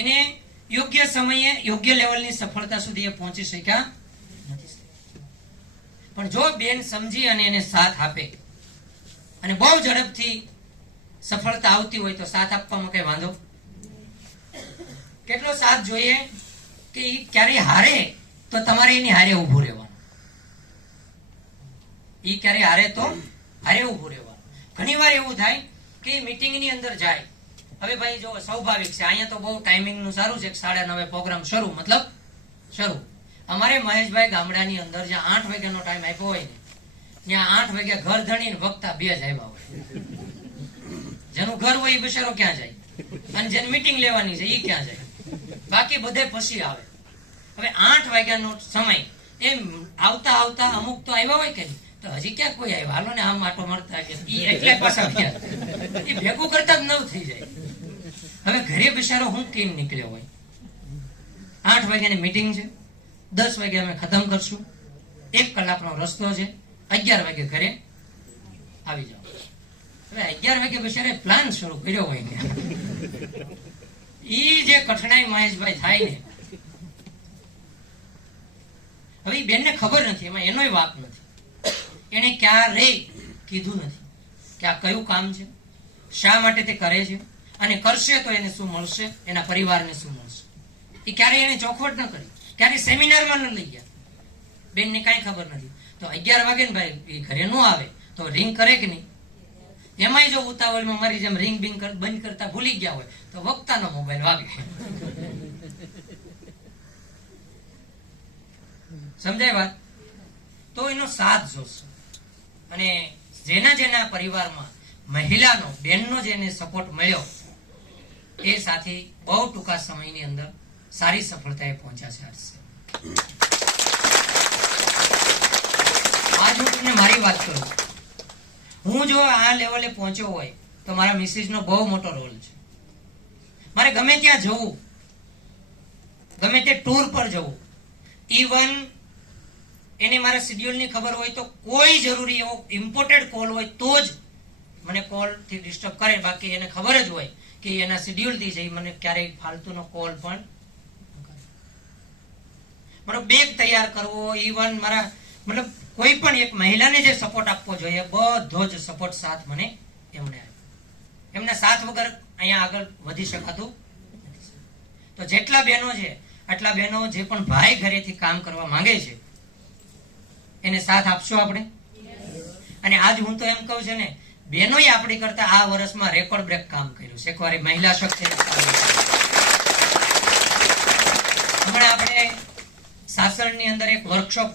એને યોગ્ય સમયે યોગ્ય લેવલની સફળતા સુધી એ પહોંચી શક્યા નથી. પણ જો બેન સમજી અને એને સાથ આપે અને બહુ ઝડપથી સફળતા આવતી હોય તો સાથ આપવામાં કઈ વાંધો. કેટલો સાથ જોઈએ કે એ ક્યારે હારે તો તમારે એની હારે ઉભું રહેવાનું. એ ક્યારે હારે તો હારે ઉભું રહેવાનું. ઘણી વાર એવું થાય કે મીટિંગ ની અંદર જાય. હવે ભાઈ જો સ્વાભાવિક છે, અહીંયા તો બહુ ટાઈમિંગ નું સારું છે, 9:30 પ્રોગ્રામ શરૂ. અમારે મહેશભાઈ ગામડાની અંદર જ્યાં 8 વાગ્યાનો ટાઈમ આપ્યો હોય ને ત્યાં 8 વાગ્યા ઘર ધણીને વક્તા 2 જ આવ્યા હોય. જેનું ઘર હોય એ બિચારો ક્યાં જાય, અને જેને મીટિંગ લેવાની છે એ ક્યાં જાય, બાકી બધે પછી આવે. હવે 8 વાગ્યાનો સમય એમ આવતા આવતા અમુક તો આવ્યા હોય કે નહીં, તો હજી ક્યાં કોઈ આવ્યા, હાલો ને આમ આટો મળતા એટલે પાછા એ ભેગું કરતા જ 9 થઈ જાય. હવે ઘરે બિચારો હું કેમ નીકળ્યો હોય, 8 વાગ્યાની મીટિંગ છે, 10 વાગે અમે ખતમ કરશું, 1 કલાકનો રસ્તો છે, 11 વાગે ઘરે આવી જાઓ. હવે 11 વાગે બિચારે પ્લાન શરૂ કર્યો હોય ને ઈ જે કઠણાઈ મહેશભાઈ થાય ને, હવે બેનને ખબર નથી, એમાં એનોય વાક નથી. એને ક્યારેય કીધું નથી કે આ કયું કામ છે, શા માટે તે કરે છે, અને કરશે તો એને શું મળશે, એના પરિવારને શું મળશે. એ ક્યારેય એને ચોખવટ ન કરી, ક્યારેય સેમિનારમાં ન લઈ ગયા. બેનને કાંઈ ખબર નથી. તો 11 વાગે ને ભાઈ એ ઘરે ન આવે તો રિંગ કરે કે નહીં. એમાંય જો ઉતાવળમાં મારી જેમ રિંગ બિંગ બંધ કરતા ભૂલી ગયા હોય તો વક્તાનો મોબાઈલ વાગે. સમજાય વાત? તો એનો સાથ જોશે. અને જેના જેના પરિવારમાં મહિલાનો, બેનનો જેને સપોર્ટ મળ્યો એ સાથી બહુ ટૂંકા સમયની અંદર સારી સફળતાએ પહોંચ્યા છે. આજ હું તમને મારી વાત કરું, હું જો આ લેવલે પહોંચ્યો હોય તો મારા મિસિસનો બહુ મોટો રોલ છે. મારે ગમે ત્યાં જવું, ગમે તે ટૂર પર જવું, ઇવન એને મારા શેડ્યુલની ખબર હોય તો કોઈ જરૂરી એવો ઇમ્પોર્ટન્ટ કોલ હોય તો જ મને કોલથી ડિસ્ટર્બ કરે. બાકી એને ખબર જ હોય કે એના શેડ્યુલથી જઈ મને ક્યારેય ફાલતુનો કોલ પણ મારો બેગ તૈયાર કરવો, ઇવન મારા મતલબ કોઈ પણ એક મહિલાને જે સપોર્ટ આપવો જોઈએ બધો જ સપોર્ટ સાથ મને એમને આપ્યો. એમના સાથ વગર અહીંયા આગળ વધી શકાતું નથી. તો જેટલા બહેનો છે આટલા બહેનો જે પણ ભાઈ ઘરેથી કામ કરવા માંગે છે એને સાથ આપશો આપણે. અને આજ હું તો એમ કહું છું ને, બહેનોએ આપણી કરતા આ વર્ષમાં રેકોર્ડ બ્રેક કામ કર્યું છે. એકવાર મહિલા શક્તિ હમણાં આપણે સાસણની અંદર એક વર્કશોપ